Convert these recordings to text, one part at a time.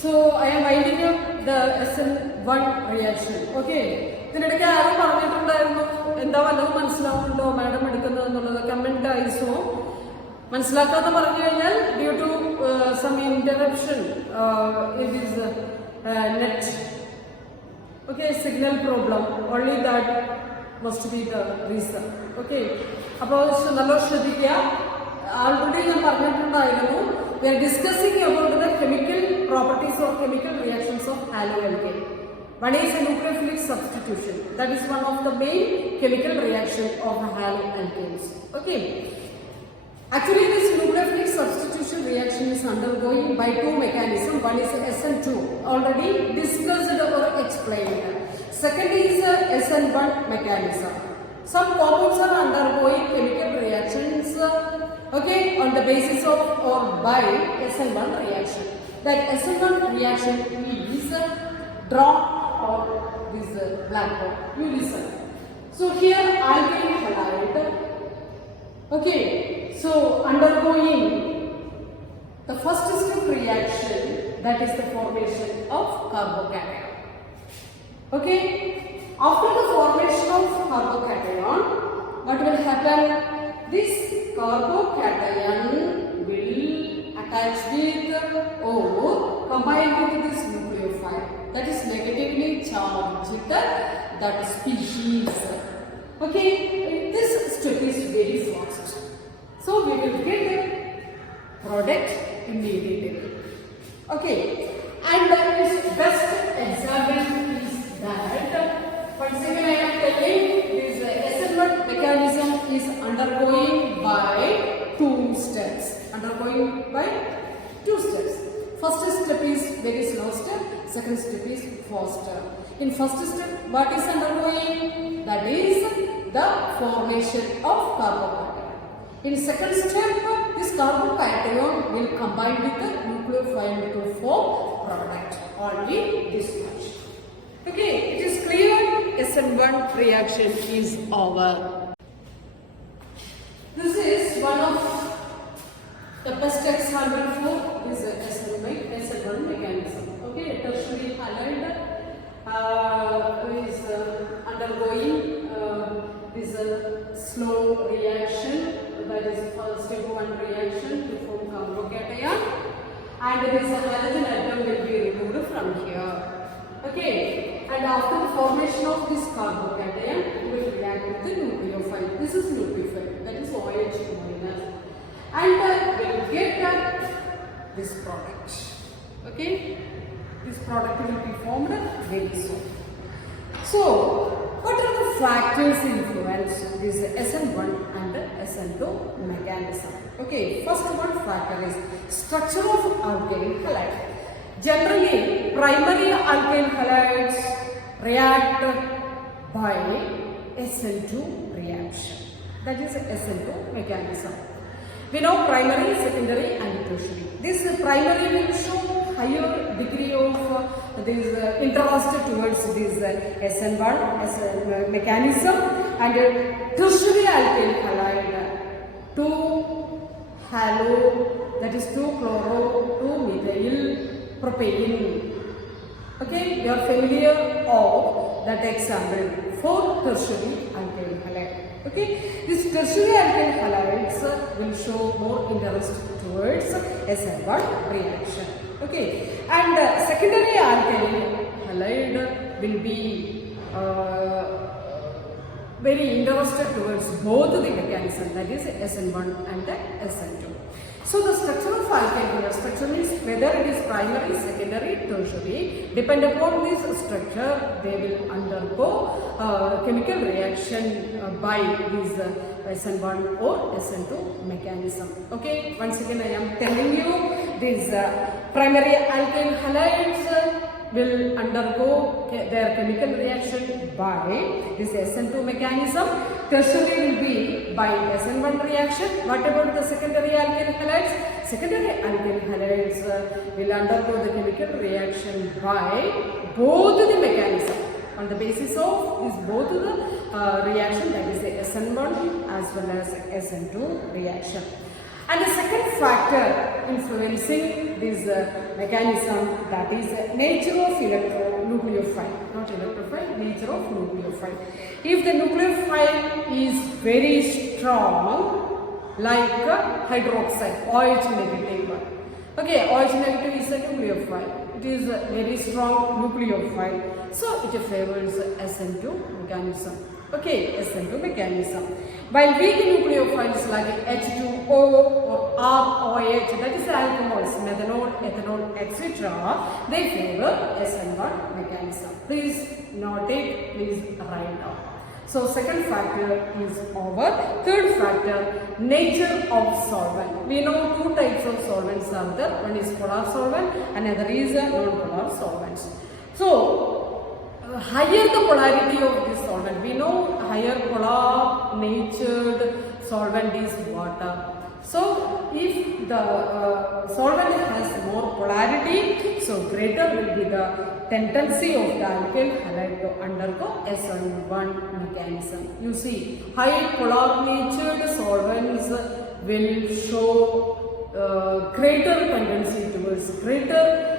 So I am winding up the SN1 reaction. Okay. ഇതിനിടയ്ക്ക് ആരും പറഞ്ഞിട്ടുണ്ടായിരുന്നു എന്താ വല്ലതും മനസ്സിലാവുന്നുണ്ടോ മാഡം എടുക്കുന്നത് എന്നുള്ളത് കമന്റ് ആയിസോ മനസ്സിലാക്കാത്ത പറഞ്ഞു കഴിഞ്ഞാൽ due to some interruption it is net okay signal problem only that must be the reason okay അപ്പോൾ നല്ലോണം ശ്രദ്ധിക്കുക ആൾറെഡി ഞാൻ പറഞ്ഞിട്ടുണ്ടായിരുന്നു we are discussing about the chemical properties or chemical reactions of haloalkane. One is a nucleophilic substitution. That is one of the main chemical reaction of haloalkanes. Okay. Actually, this nucleophilic substitution reaction is undergoing by two mechanisms. One is SN2, already discussed or explained. Second is SN1 mechanism. Some compounds are undergoing chemical reactions okay, on the basis of or by SN1 reaction. That SN1 reaction is drawn on this blackboard. You listen. So here alkane halide. Okay, so undergoing the first step reaction, that is the formation of carbocation. Okay, after the formation of carbocation, what will happen? This carbocation will attach with or combine with this nucleophile that is negatively charged that species. Okay, this step is very fast. So we will get a product immediately. Okay, and its best example is that once again I am telling this SN1 mechanism is undergoing by two steps. First step is very slow step, second step is faster. In first step, what is undergoing? That is the formation of carbocation. In second step, this carbocation will combine with the nucleophile to form product. Only this much. Okay, it is clear. SN1 reaction is over. This is one of the best example for this SN1 mechanism. Okay, tertiary halide is undergoing this slow reaction, that is step 1 reaction to form carbocation, and this halogen atom will be removed from here. Okay, and after the formation of this carbocation, it will react with the nucleophile. This is nucleophile, that is OH minus, and will get this product. Okay, this product will be formed very soon. So, what are the factors influence this SN1 and SN2 mechanism? Okay, first one factor is structure of alkane halide. Generally, primary alkane halides react by SN2 reaction. That is SN2 mechanism. We know primary, secondary and tertiary. This primary will show higher degree of this interest towards this SN1 mechanism, and tertiary alkane halide 2-halo, that is 2-chloro, 2-methyl propane. Okay, you are familiar of that example for tertiary alkane halide. Okay, these tertiary alkane halides will show more interest towards SN1 reaction. Okay, and secondary alkane halide will be very interested towards both the mechanism, that is SN1 and SN2. So the structure of alkane here, structure means whether it is primary, secondary, tertiary. Depend upon this structure, they will undergo chemical reaction by this SN1 or SN2 mechanism. Okay, once again I am telling you these primary alkane halides will undergo their chemical reaction by this SN2 mechanism. Tertiary will be by SN1 reaction. What about the secondary alkane halides? Secondary alkane halides will undergo the chemical reaction by both the mechanism. On the basis of this both the reaction, that is the SN1 as well as SN2 reaction. And the second factor influencing this mechanism, that is nature of electronucleophile, not electrophile, nature of nucleophile. If the nucleophile is very strong, like hydroxide, OH negative. Okay, OH negative is a nucleophile. It is a very strong nucleophile, so it favors SN2 mechanism. Okay, SN2 mechanism. While weak nucleophiles like H2O or ROH, that is alcohols, methanol, ethanol, etc., they favor SN1 mechanism. Please note it, please write down. So second factor is over. Third factor, nature of solvent. We know two types of solvents are there. One is polar solvent, another is non-polar solvents. So higher the polarity of this solvent, we know higher polar natured solvent is water. So if the solvent has more polarity, so greater will be the tendency of the alkyl halide to undergo SN1 mechanism. You see, high polar natured solvents will show greater tendency towards, greater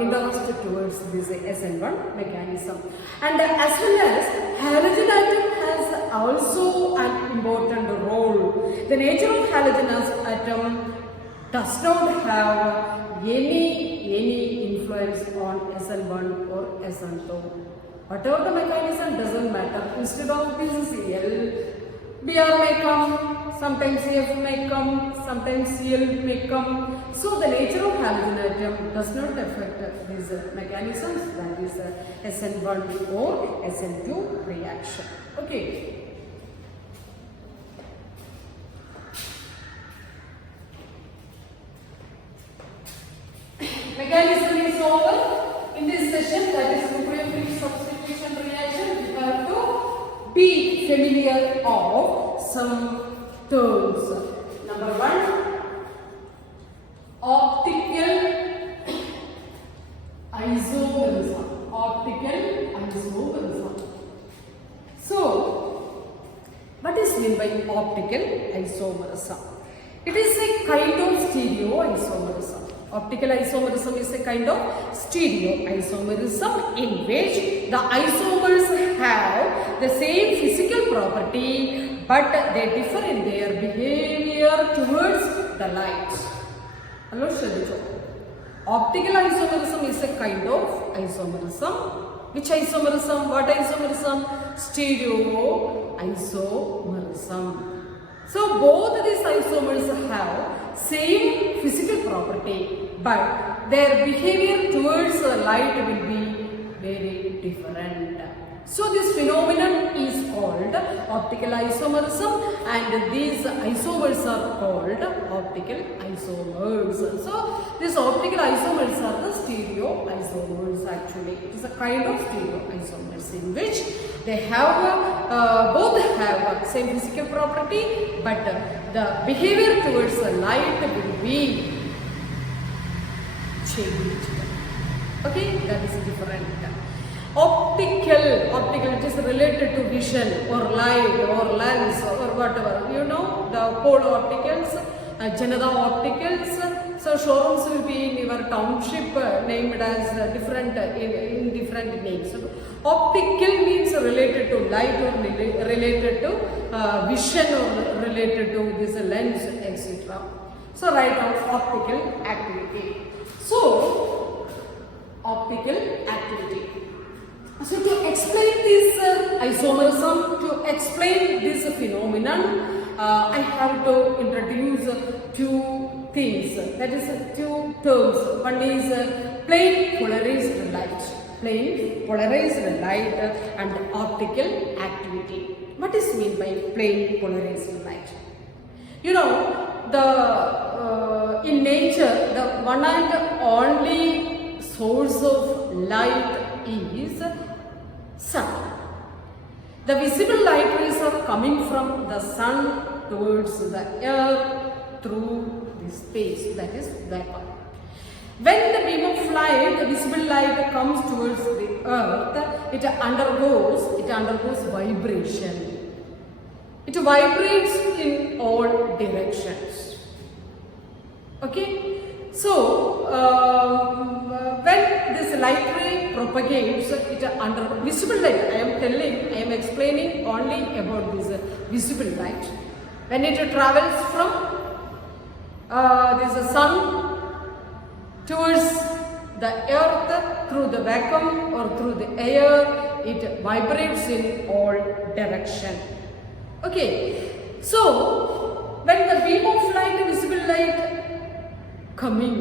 interest towards this SN1 mechanism. And as well as halogen atom has also an important role. The nature of halogen atom does not have any influence on SN1 or SN2. Whatever the mechanism doesn't matter. Instead of this Cl, Br may come, sometimes Cf may come, sometimes Cl may come. So the nature of halogen atom does not affect these mechanisms, that is SN1 or SN2 reaction. Okay. Mechanism is over. In this session, that is nucleophilic substitution reaction, we have to be familiar of some terms. Number one, optical isomerism. Optical isomerism. So, what is meant by optical isomerism? It is a kind of stereoisomerism. Optical isomerism is a kind of stereoisomerism in which the isomers have the same physical property but they differ in their behavior towards the light. Hello, Shadija. Optical isomerism is a kind of isomerism. Which isomerism? What isomerism? Stereo isomerism. So both these isomers have same physical property, but their behavior towards the light will be very different. So this phenomenon is called optical isomerism, and these isomers are called optical isomers. So these optical isomers are the stereo isomers actually. It is a kind of stereo isomers in which they have both have same physical property, but the behavior towards the light will be changed. Okay, that is different. Optical, it is related to vision or light or lens or whatever. You know, the Polo opticals, Janata opticals. So showrooms will be in your township named as different in different names. So, optical means related to light or related to vision or related to this lens, etc. So write down optical activity. So optical activity. So to explain this isomerism, to explain this phenomenon, I have to introduce two things, that is two terms. One is plane polarized light. Plane polarized light and optical activity. What is meant by plane polarized light? You know, the in nature, the one and only source of light is sun. The visible light rays are coming from the sun towards the earth through the space, that is vapor. When the beam of light, the visible light comes towards the earth, it undergoes vibration. It vibrates in all directions. Okay, so when this light ray propagates it under visible light, I am explaining only about this visible light. When it travels from this sun towards the earth through the vacuum or through the air, it vibrates in all direction. Okay, so when the beam of light, visible light coming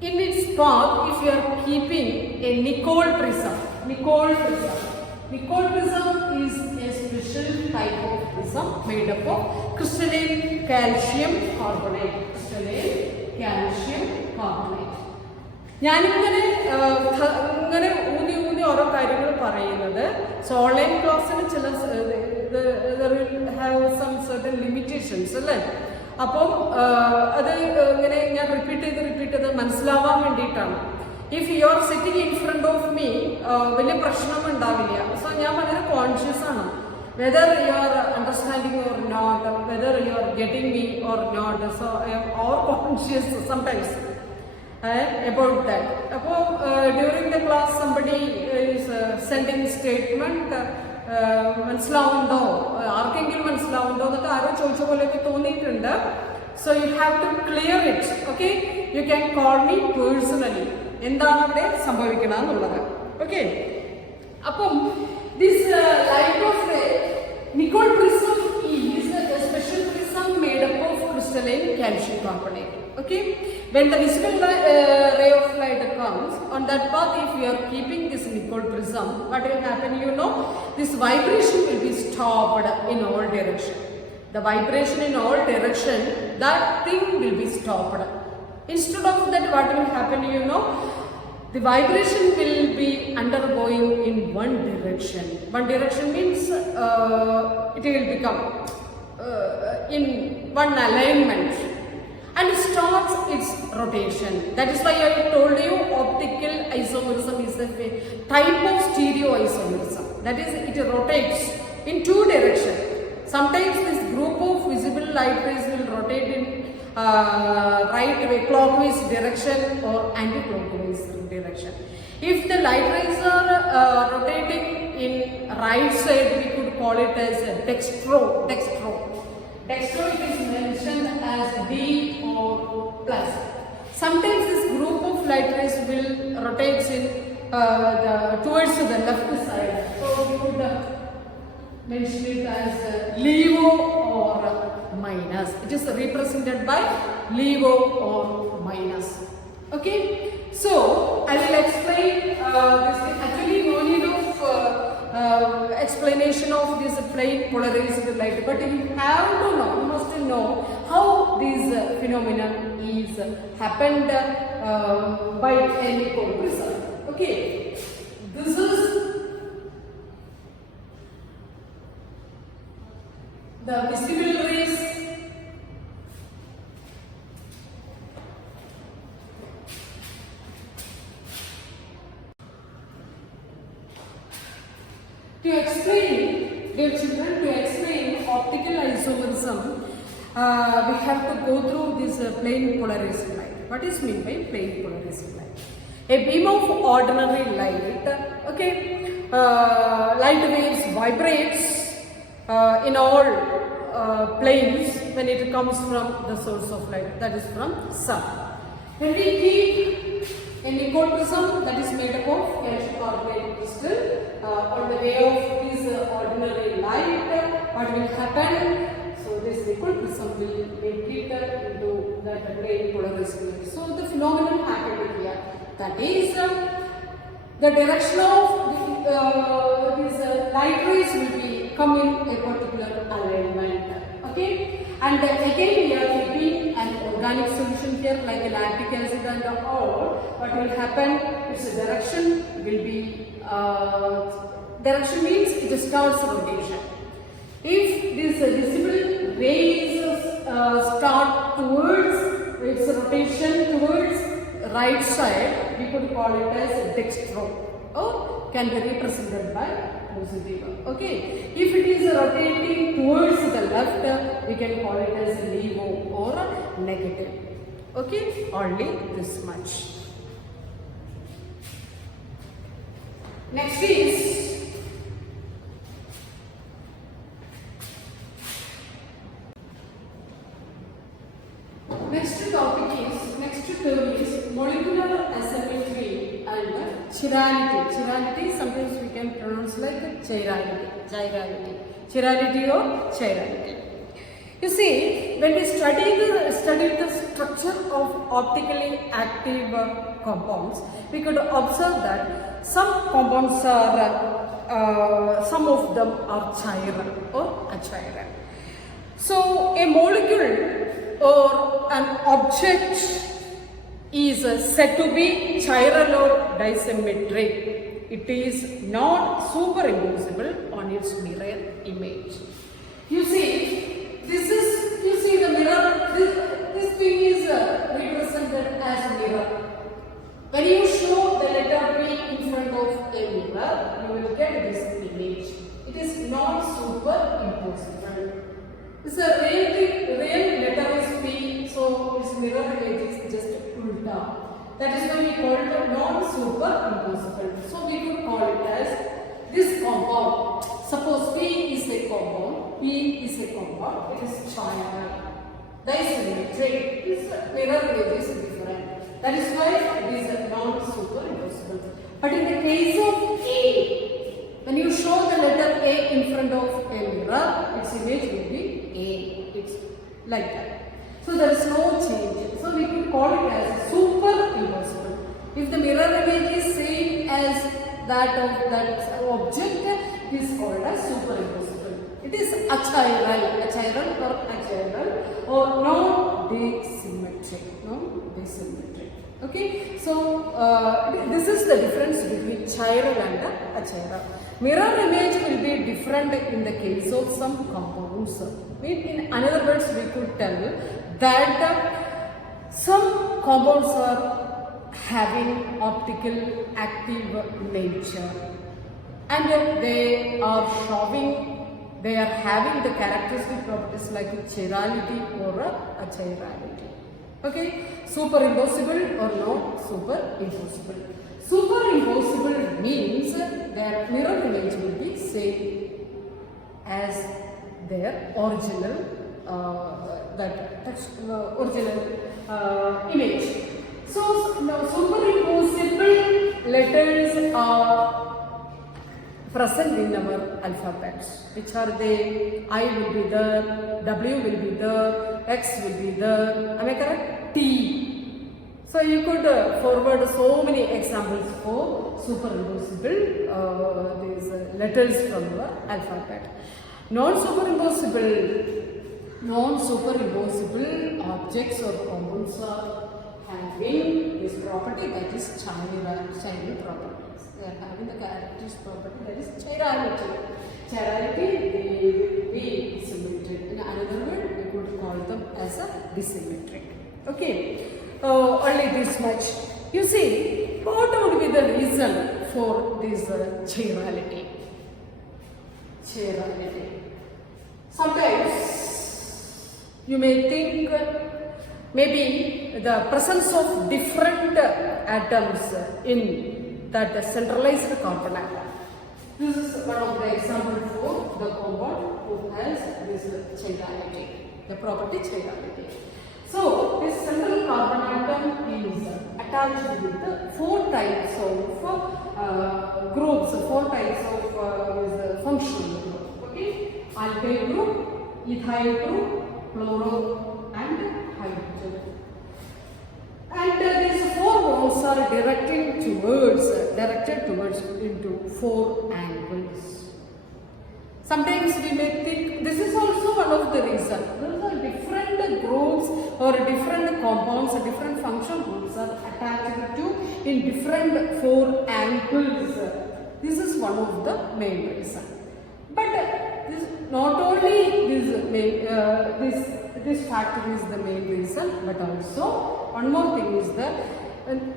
in its path, if you are keeping a Nicol prism, Nicol prism is a special type of prism made up of crystalline calcium carbonate. ഞാനിങ്ങനെ ഇങ്ങനെ ഊന്നി ഓരോ കാര്യങ്ങൾ പറയുന്നത് so online ക്ലാസ്സിന് ചില have some certain limitations അല്ലേ. അപ്പം അത് ഇങ്ങനെ ഞാൻ റിപ്പീറ്റ് ചെയ്ത് മനസ്സിലാവാൻ വേണ്ടിയിട്ടാണ്. If you are sitting in front of me വലിയ പ്രശ്നം ഉണ്ടാവില്ല. സോ ഞാൻ വളരെ കോൺഷ്യസ് ആണ് whether you are understanding or not, whether you are getting me or not. So I am all conscious sometimes about that. Appo during the class somebody is sending statement മനസ്സിലാവുണ്ടോ, ആർക്കെങ്കിലും മനസ്സിലാവുണ്ടോ എന്നൊക്കെ ആരോ ചോദിച്ച പോലെയൊക്കെ തോന്നിയിട്ടുണ്ട്. So you have to clear it. Okay, you can call me personally, എന്താണ് അവിടെ സംഭവിക്കണം എന്നുള്ളത്. ഓക്കെ, അപ്പം this light of Nicol prism is a special prism made up of crystalline calcium carbonate. Okay, when the visible ray of light comes on that path, if you are keeping this Nicol prism, what will happen, you know, this vibration will be stopped in all direction. The vibration in all direction, that thing will be stopped. Instead of that, what will happen, you know, the vibration will be undergoing in one direction. One direction means it will become in one alignment and starts its rotation. That is why I told you optical isomerism is a type of stereo isomerism. That is, it rotates in two directions. Sometimes this group of visible light rays will rotate in right way, clockwise direction or anti-clockwise direction. If the light rays are rotating in right side, we could call it as dextro. Dextro it is mentioned as D or plus. Sometimes this group of light rays will rotate in towards the left side. So we could mention it as LEVO or minus. It is represented by LEVO or minus. Okay, so I will explain this. Actually, no need of explanation of this plain polarized light, but you have to know, you must know how this phenomenon is happened by a Nicol prism. Okay, this is the visible rays. To explain, dear children, to explain optical isomerism, we have to go through this plane polarized light. What is meant by plane polarized light? A beam of ordinary light, okay, light waves vibrates in all planes when it comes from the source of light, that is from sun. When we keep a Nicol prism that is made up of calcium carbonate crystal on the way of this ordinary light, what will happen? So this Nicol prism will be treated into that plane polarized light. So the phenomenon happened here. That is, the direction of these light rays will be come in a particular alignment. Okay, and again we are keeping an organic solution here like lactic acid and all. What will happen? Its direction will be direction means it starts rotation. If this visible rays start towards its rotation towards right side, we could call it as dextro, or can be represented by positive. Okay, if it is rotating towards the left, we can call it as LEVO or negative. Okay, only this much. Next is next term is molecular asymmetry and chirality. Chirality sometimes we can pronounce like chirality. Chirality or chirality. You see, when we study the structure of optically active compounds, we could observe that some compounds are, some of them are chiral or achiral. So, a molecule or an object is said to be chiral or disymmetric. It is not superimposable on its mirror image. You see, the mirror, this thing is represented as mirror. When you show the letter B in front of a mirror, you will get this image. It is not superimposable. This is a real letter is P, so its mirror image is just ulta. That is why we call it non-superimposable. So we could call it as this compound. Suppose P is a compound, it is chiral. Disymmetric, its mirror image is different. That is why it is non-superimposable. But in the case of A, when you show the letter A in front of a mirror, its image will be A. It's like that. So there is no change. So we could call it as superimposable. If the mirror image is same as that of that object, it is called as superimposable. It is achiral or non-disymmetric. Okay, so this is the difference between chiral and achiral. Mirror image will be different in the case of some compounds. In other words, we could tell that some compounds are having optical active nature and they are having the characteristic properties like chirality or achirality. Okay, superimposable or not superimposable. Superimposable means their mirror image will be same as their original image. So now superimposable letters are present in our alphabets. Which are they? I will be there, W will be there, X will be there. Am I correct? T. So you could forward so many examples for superimposable these letters from the alphabet. Non-superimposable objects or compounds are having this property, that is chiral properties. They are having the characteristic property, that is chirality. Chirality, they will be symmetric. In another word, we could call them as a disymmetric. Okay, only this much. You see, what would be the reason for this chirality? Sometimes you may think maybe the presence of different atoms in that centralized carbon atom. This is one of the examples for the compound who has this chirality, the property chirality. So, this central carbon atom is attached with 4 types of groups, 4 types of functional group. Okay, alkyl group, ethyl group, fluoro, and hydrogen. And these 4 bonds are directed towards into 4 angles. Sometimes we may think this is also one of the reasons. Those are different groups or different compounds, different functional groups are attached to in different 4 angles. This is one of the main reasons. But not only this factor is the main reason, but also one more thing is that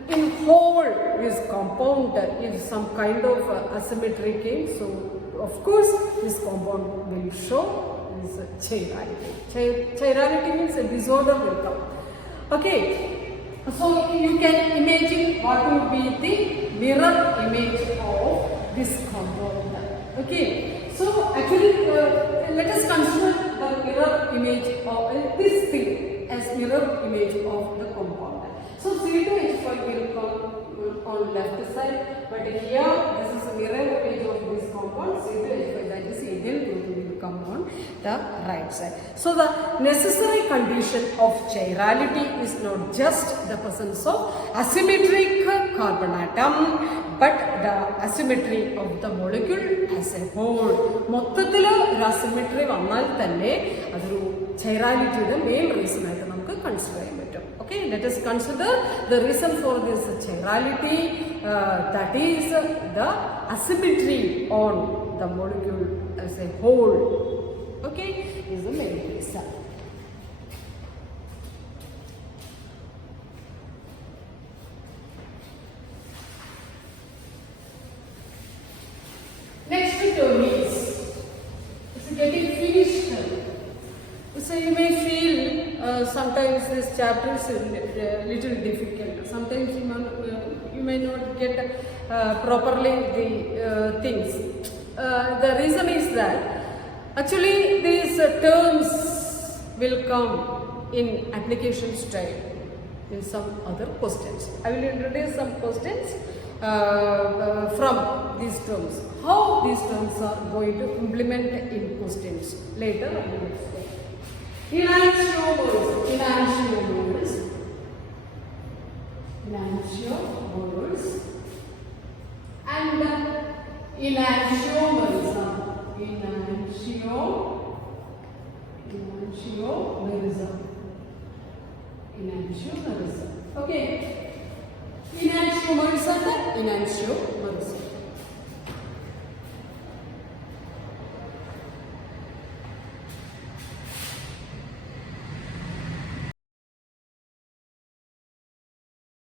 in whole this compound is some kind of asymmetry came, so of course this compound will show this chirality. Chirality means a disorder will come. Okay, so you can imagine what would be the mirror image of this compound. Okay, so actually let us consider the mirror image of this thing as mirror image of the compound. So C2H5 will come on left side, but here this is a mirror image of this compound. C2H5, that is ethyl group, will come on the right side. So the necessary condition of chirality is not just the presence of asymmetric carbon atom, but the asymmetry of the molecule as a whole. മൊത്തത്തിൽ ഒരു asymmetry വന്നാൽ തന്നെ അതൊരു chiralityയുടെ main reason ആയിട്ട് നമുക്ക് consider ചെയ്യാൻ പറ്റും. Okay, let us consider the reason for this chirality, that is the asymmetry on the molecule as a whole. Okay, is the main reason. Next term is, it's getting finished. So you may feel sometimes this chapter is a little difficult. Sometimes you may not get properly the things. The reason is that actually these terms will come in application style in some other questions. I will introduce some questions from these terms. How these terms are going to implement in questions later I will explain. Enantiomers and enantiomerism. Enantiomerism. Okay. Enantiomers and